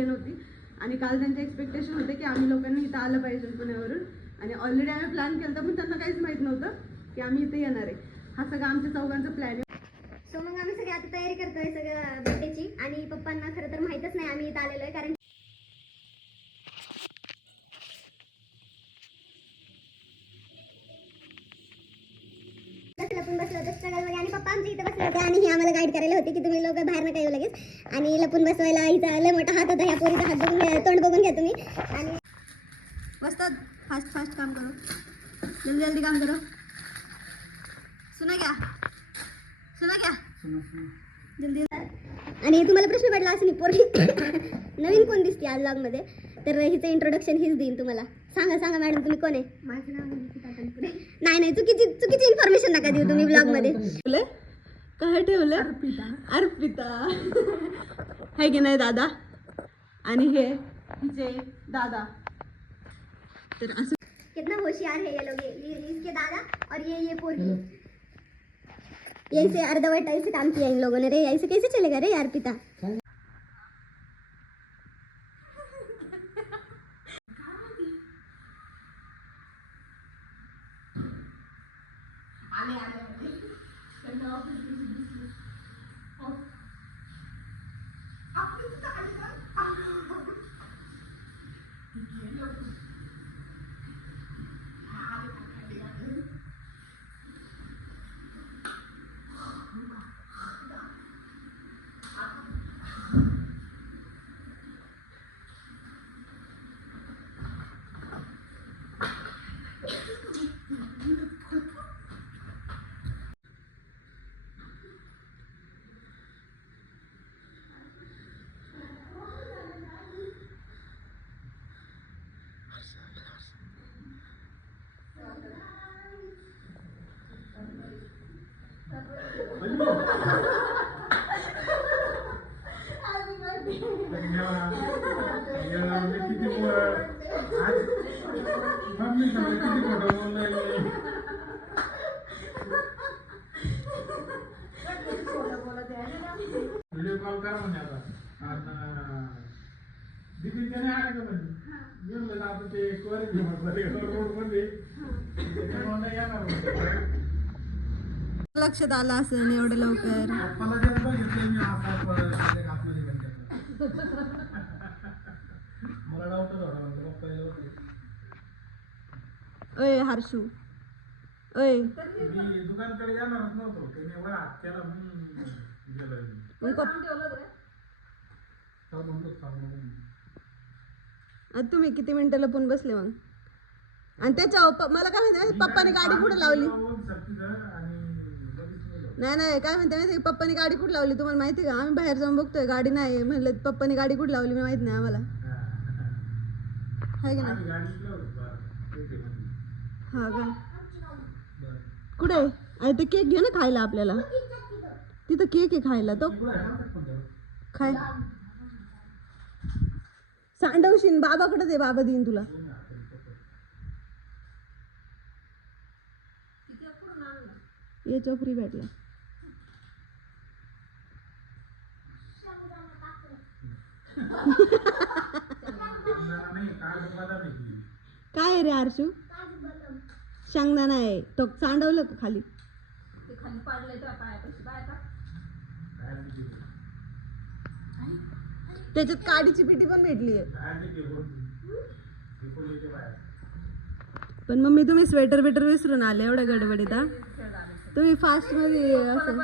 होती आणि काल त्यांचे एक्सपेक्टेशन होते की आम्ही लोकांनी इथं आलं पाहिजे पुण्यावरून आणि ऑलरेडी आम्ही प्लॅन केला पण त्यांना काहीच माहित नव्हतं की आम्ही इथे येणार आहे. हा सगळा आमच्या चौघांचा प्लॅन आहे. सो मग आम्ही सगळे आता तयारी करतोय सगळं बर्थडेची आणि पप्पांना खरं तर माहीतच नाही आम्ही इथं आलेलो आहे कारण लपून बसलो होतो स्ट्रगलमध्ये आणि पप्पा आमच्या इथं बसले होते आणि हे आम्हाला गाईड करायला होते की तुम्ही लोक बाहेर नका येऊ लगेच आणि लपून बसवायला इथं लय मोठा हात होता ह्या पोरीचा हात बघून घ्या तोंड बघून घ्या तुम्ही आणि वस्ताद फास्ट फास्ट काम करो, जल्दी जल्दी काम करो. सुना क्या जल्दी. आणि तुम्हाला प्रश्न पडला असेल पोरगी नवीन कोण दिसते आज व्लॉगमध्ये तर हिचं इंट्रोडक्शन हीच देईन तुम्हाला. सांगा मॅडम तुम्ही कोण आहे. माझं नाव निकिता तनपुरे. नाही चुकीची इन्फॉर्मेशन नका देऊ तुम्ही ब्लॉगमध्ये. काय ठेवलं अर्पिता है की नाही दादा आणि हे हिचे दादा. तर असं कितना होशियार है ये लोग ये इसके दादा और ये पोरगी यही से अर्धवट ऐसे काम किया इन लोगों ने. रे ऐसे कैसे चलेगा रे अर्पिता. व्हिडिओ कॉल करा म्हणजे आता दीपिकाने आला का म्हणजे आपण ते रोडमध्ये लक्षात आलं असं एवढं लवकर. मला डाऊट होता म्हणजे पप्पा ओय हर्षू ओय मी दुकानकडे येणारच नव्हतो त्याने वर हात केला तुम्ही किती मिनिटं लपून बसले मग आणि त्याच्या मला काय माहिती पप्पाने गाडी कुठे लावली. नाही काय म्हणते माहिती पप्पाने गाडी कुठे लावली तुम्हाला माहिती का. आम्ही बाहेर जाऊन बघतोय गाडी नाही म्हणलं पप्पाने गाडी कुठे लावली मी माहित नाही आम्हाला आहे का नाही. हा का कुठे आहे ते केक घे ना खायला आपल्याला तिथं केक आहे खायला तो खाय सांडवशीन बाबाकडे दे बाबा देईन तुला. याच्या फ्री भेटला काय रे आरशू शेंगदाणा आहे तो सांडवलं का खाली त्याच्यात काडीची पिटी पण भेटली आहे. पण मम्मी तुम्ही स्वेटर बिटर विसरून आले एवढ्या गडबडीत. तुम्ही फास्ट मध्ये असं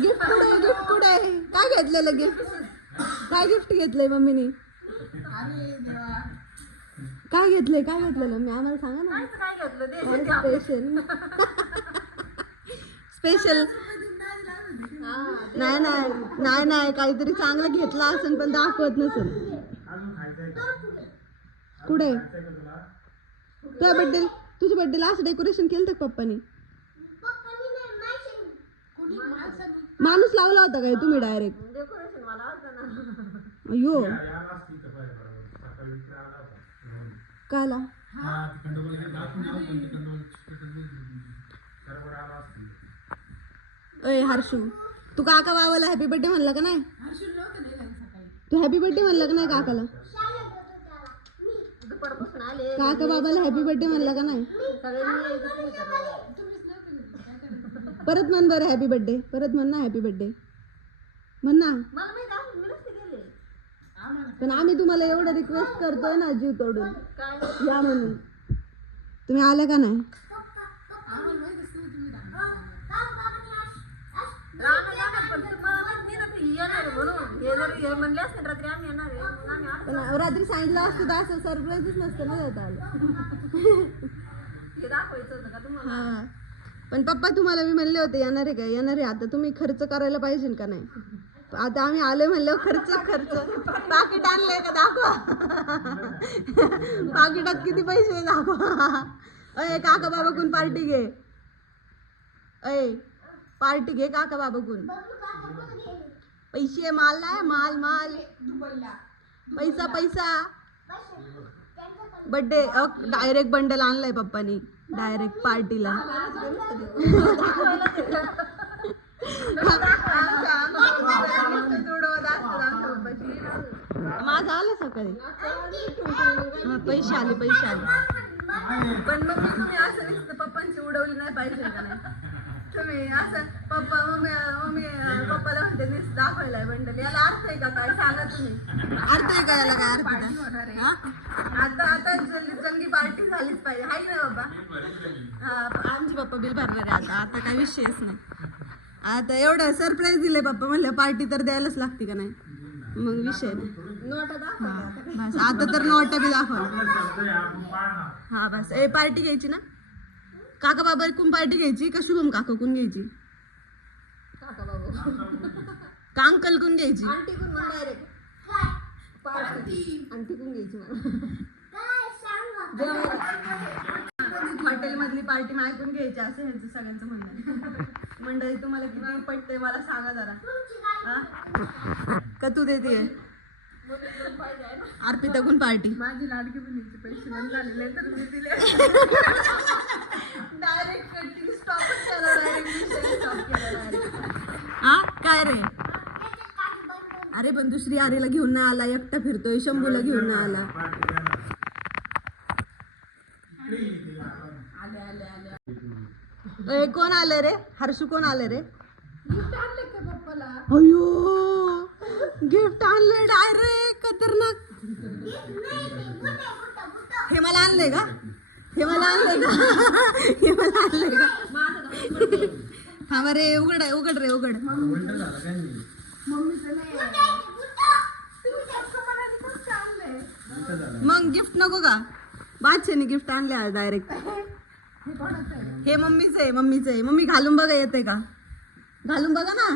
गिफ्ट कुठे काय घेतलेलं गिफ्ट काय गिफ्ट घेतलंय मम्मीने काय घेतलेलं मी आम्हाला सांगा ना. स्पेशल नाही काहीतरी चांगलं घेतलं असेल पण दाखवत नसेल. कुठे तुझ्या बर्थडेला असं डेकोरेशन केलं का पप्पानी. माणूस लावला होता काय तुम्ही डायरेक्ट. अयो काला अय हर्षू तू काका बाबाला हॅपी बर्थडे म्हणला का नाही. तू हॅपी बर्थडे म्हणला का नाही काकाला? दुपारपासून आले काका बाबाला हॅपी बर्थडे म्हणला का नाही? परत म्हण बरं हॅपी बर्थडे, परत म्हण ना हॅपी बर्थडे म्हण ना. मला माहित आहे, मी नसते गेले. पण आम्ही तुम्हाला एवढं रिक्वेस्ट करतोय ना जीव तोडून या म्हणून, तुम्ही आल्या का नाही? पण रात्री सांगितलं असतं तर असं सरप्राईजच नसतं ना देता आलं. हा पण पप्पा तुम्हाला मी म्हणले होते येणार आहे का, येणार आहे. आता तुम्ही खर्च करायला पाहिजे का नाही? आता आम्ही आलोय म्हणल्यावर खर्च पाकिट आणलंय का दाखवा. पाकिटात किती पैसे दाखवा. अय काका बाबाकडून पार्टी घे, अय पार्टी घे काका बाबाकडून. पैसे माल नाही, माल माल पैसा पैसा. बर्थडे डायरेक्ट बंडल आणलाय पप्पानी डायरेक्ट पार्टीला. माझं आलं सकाळी. पैसे आले पैसे आले. पण मग तुम्ही असं नुसतं पप्पांची उडवली नाही पाहिजे का नाही? तुम्ही असं पप्पा मम्मी पप्पाला म्हणते नुसतं दाखवायला बंडल, याला अर्थ आहे का काय सांगा तुम्ही? अर्थ आहे का याला? काय अर्थ आहे? आता आता चंगी पार्टी झालीच पाहिजे, हाय ना बाबा? हा आमची पप्पा बिल भरणार आहे आता. आता काय विषयच नाही. आता एवढं सरप्राईज दिले पप्पा म्हणलं पार्टी तर द्यायलाच लागते का नाही? मग विषय नाही. बस आता तर नोटा बी दाखवलं. हा बस ए पार्टी घ्यायची ना काका बाबा कोण? पार्टी घ्यायची का शुभम काका कोण घ्यायची? का अंकल कोण घ्यायची? आंटी कोण घ्यायची? हॉटेल मधली पार्टी ऐकून घ्यायची असं ह्यांचं सगळ्यांचं म्हणणं. मंडळी तुम्हाला किती पटते मला सांगा जरा. का तू देते अर्पिता कोण पार्टी? माझी लाडकी बहिणीचे पैसे बंद झालेले तर मी दिले. डायरेक्ट हा काय रे? अरे पण दुसरी आरेला घेऊन नाही आला, एकटा फिरतोय. शंभूला घेऊन नाही आला. कोण आलं रे? हर्षू कोण आलं रे? अयो गिफ्ट आणलंय डायरेक्ट खतरनाक. हे मला आणलंय का? हे मला आणलंय का? हे मला आणलंय का? हा बरे उघड आहे, उघड रे उघड. मग गिफ्ट नको का? बादशाने गिफ्ट आणले डायरेक्ट. हे मम्मीच आहे, मम्मीच आहे. मम्मी घालून बघा येते का? घालून बघा ना.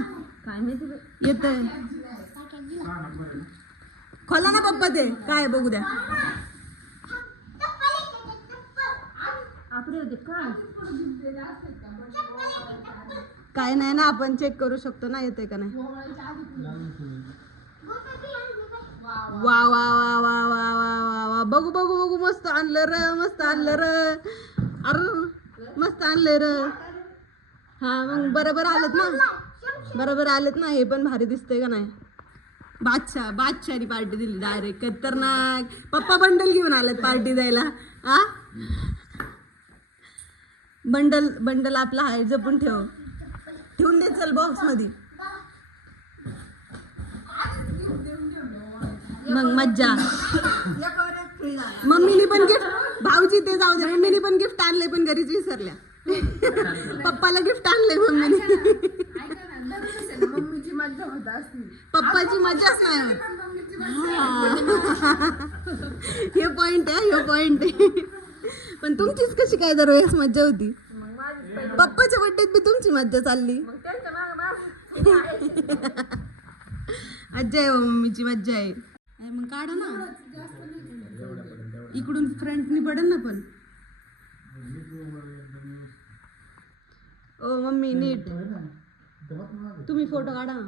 काय माहिती येतंय. खोला ना पप्पा ते काय बघू द्या. काय नाही ना, आपण चेक करू शकतो ना येते का नाही. वा वा वा वा वा वा वा वा. बघू बघू बघू. मस्त आणलं र, मस्त आणलं र. अरे मस्त आणलं र. हा मग बरोबर आलेत ना, बरोबर आलेत ना. हे पण भारी दिसतंय का नाही? बादशाहनी पार्टी दिली डायरेक्ट खतरनाक. पप्पा बंडल घेऊन आलेत पार्टी द्यायला. हा बंडल बंडल आपला आहे, जपून ठेवून दे. चल बॉक्स मध्ये. मग मज्जा. मम्मीनी पण गिफ्ट, भाऊजी ते जाऊ दे, मम्मीनी पण गिफ्ट आणले पण घरीच विसरल्या. पप्पाला गिफ्ट आणलंय मम्मीने. मम्मीची मज्जा होत असती, पप्पाची मज्जाच नाही होत. हे पॉइंट आहे, हे पॉइंट आहे. पण तुमचीच कशी काय दरवेळेस मज्जा होती? पप्पाच्या बड्डेत बी तुमची मज्जा चालली. मज्जा आहे मम्मीची, मज्जा आहे. मग काढा ना इकडून फ्रंटनी पडेल ना. पण ओ मम्मी नीट तुम्ही फोटो काढा.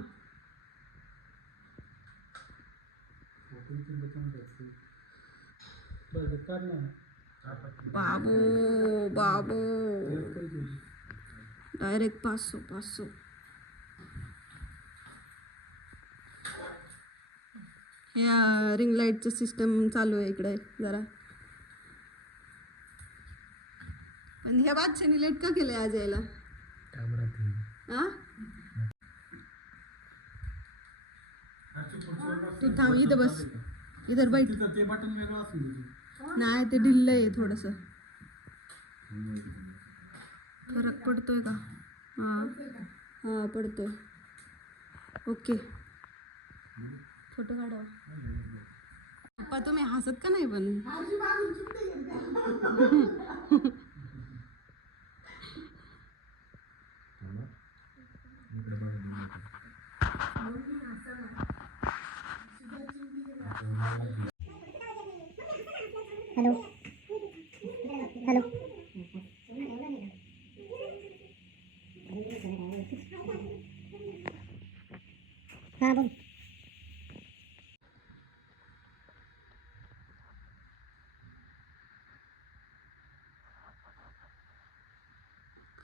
बाबू बाबू डायरेक्ट 500. हे रिंग लाईटचं सिस्टम चालू आहे इकडे जरा. पण ह्या बादशाने लेट का केलंय आज यायला? हा तू थांब इथं बस, इधर बैठ. ते बटन वेगळं असेल. नाही ते ढिल्लं आहे थोडंसं. फरक पडतोय का? हां हां पडतोय. ओके फोटो काढा. पप्पा तुम्ही हसत का नाही पण? हॅलो हॅलो हां बोल.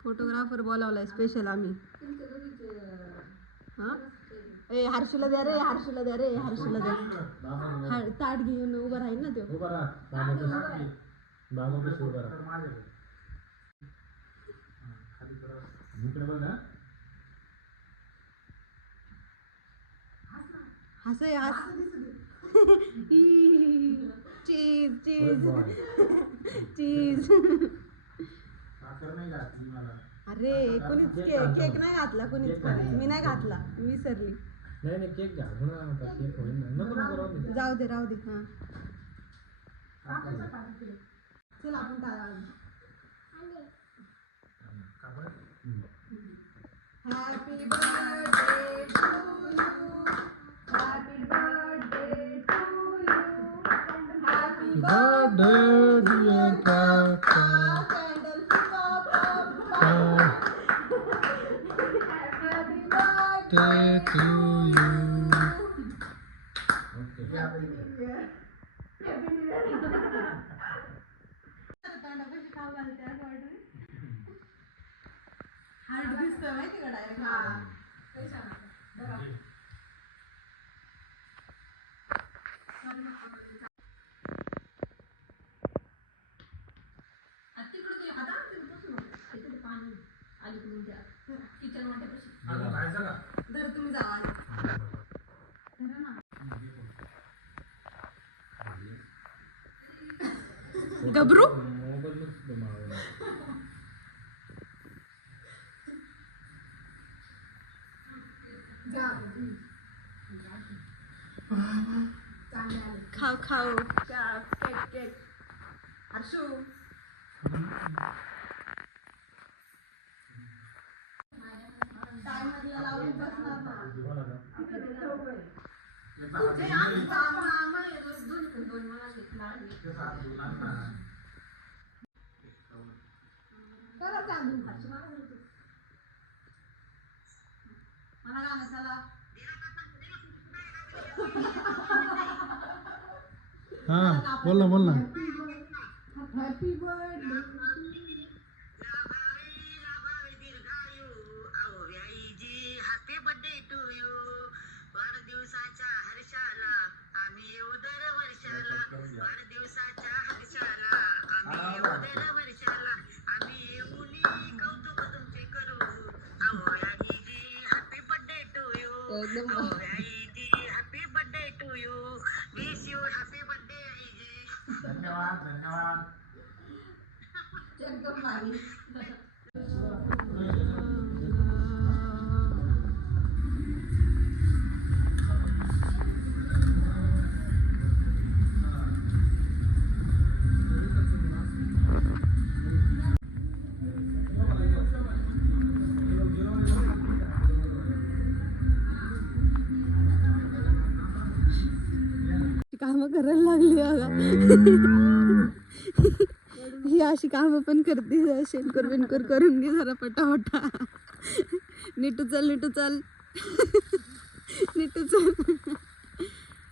फोटोग्राफर बोलावलाय स्पेशल आम्ही. हां ए हर्षूला द्या रे, हर्षूला द्या रे, हर्षूला द्या. ताट घेऊन उभं राहील ना तो. उभा राहा बाबा कशी उभा राहा. इकडे बघा. हस हस. चीज चीज चीज. साखर नाही घातली मला. अरे कोणीच केक नाही घातला, कोणीच मी नाही घातला, मी विसरली. नाही केक घाल म्हणून केक होईल ना. नको नको राहू दे. जाऊ दे राहू दे. हां चल आपण happy birthday to you, happy birthday to you, happy birthday dear पापा. Candle pop happy birthday to you. Heart दिसतोय माहिती का डायरेक्ट. किचन वाट्यापाशी तुम्ही जावा गबरू. खाऊ खाऊ केक केक. हर्षू टायमरला लावून बसणार ना. मला गाणं चला. हा बोल ना. Happy birthday. Happy birthday to you. वाढदिवसाच्या हर्षाला आम्ही येऊ दर वर्षाला. वाढदिवसाच्या हर्षाला आम्ही येऊ दर वर्षाला. आम्ही येऊन कौतुक तुमचे करू. अहो आई जी हॅपी बर्थडे टू यू. अहो आई जी happy birthday to you. Wish you happy birthday आई जी. धन्यवाद धन्यवाद. एकदम भारी. कामं करायला लागली बघा. ही अशी कामं पण करते. शेणकर बिनकर करून घे जरा पटापटा. नीटू चल नीटू चल नीटू चल.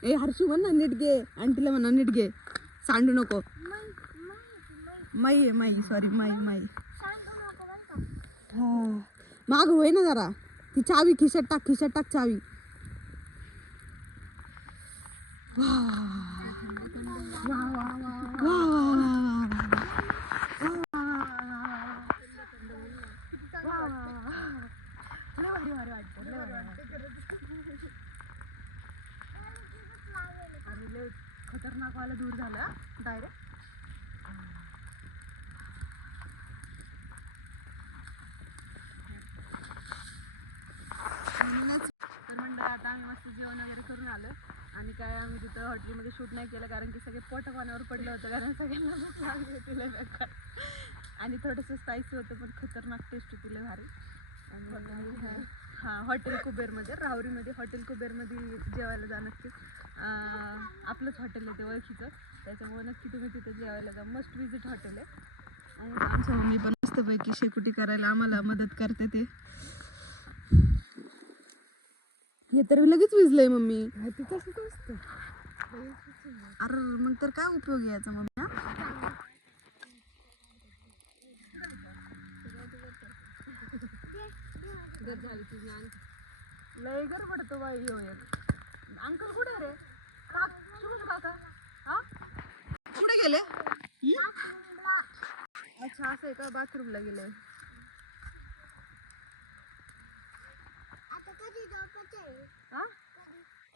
ए हर्षू म्हण ना नीट घे. आंटीला म्हणा नीट घे, सांडू नको. माई माई सॉरी माई. हा माग होय ना जरा. ती चावी खिशात टाक चावी. खतरनाक वाला दूर झाला डायरेक्ट. तर म्हणलं आता आम्ही मस्त जेवण वगैरे करून आलो आणि काय आम्ही तिथं हॉटेलमध्ये शूट नाही केलं कारण की सगळे पोट पाण्यावर पडलं होतं कारण सगळ्यांना भूक लागली होती लय बेकार आणि थोडंसं स्पायसी होतं पण खतरनाक टेस्ट होती लय भारी. आणि हां हॉटेल कुबेरमध्ये राहुरीमध्ये हॉटेल कुबेरमध्ये जेवायला जा नक्की. आपलंच हॉटेल आहे ते ओळखीचं त्याच्यामुळे नक्की तुम्ही तिथे जेवायला जा. मस्ट विजिट हॉटेल आहे. आणि आमच्या मम्मी पण मस्तपैकी शेकोटी करायला आम्हाला मदत करते ते. हे तर लगेच विजलंय मम्मी. अरे मग तर काय उपयोग आहे याचा मम्मी. लय गडबडतो बाई ह्यो एक. अंकल कुठे रे? काका हा कुठे गेले? अच्छा असं आहे का बाथरूमला गेले. हा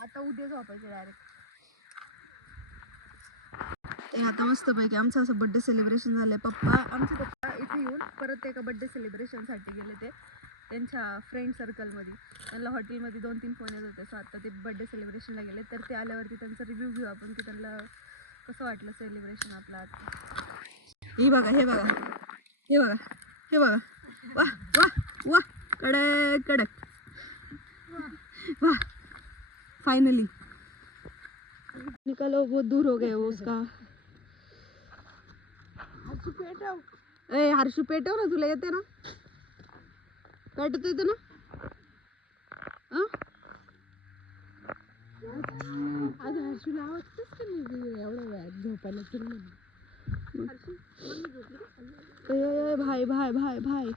आता उद्या झोपायचे डायरेक्ट. ते आता मस्तपैकी आमचं असं बड्डे सेलिब्रेशन झालंय. आमचे पप्पा इथे येऊन परत एका बड्डे सेलिब्रेशनसाठी गेले ते त्यांच्या फ्रेंड सर्कलमध्ये. त्यांना हॉटेलमध्ये 2-3 फोन येत होते. सो आता ते बड्डे सेलिब्रेशनला गेले तर ते आल्यावरती त्यांचा रिव्ह्यू घेऊ आपण की त्यांना कसं वाटलं सेलिब्रेशन आपलं आता. हे बघा हे बघा हे बघा हे बघा वाह वाह वाह कडक कडक वाह फाइनली निकालो. बहुत दूर हो गया वो उसका. हर्षू पेटव ना तुला येते ना पेटत येते ना. आज हर्षूला आवडतच एवढं वेळ झोपायला फिरून. भाई भाई भाई भाई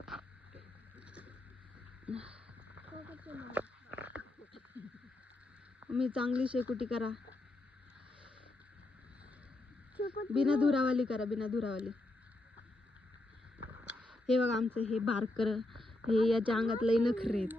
मी चांगली शेकोटी करा. बिना धुरावाली करा बिना धुरावाली. हे बघा आमचं हे बारकर हे याच्या अंगात लई नखरे आहेत.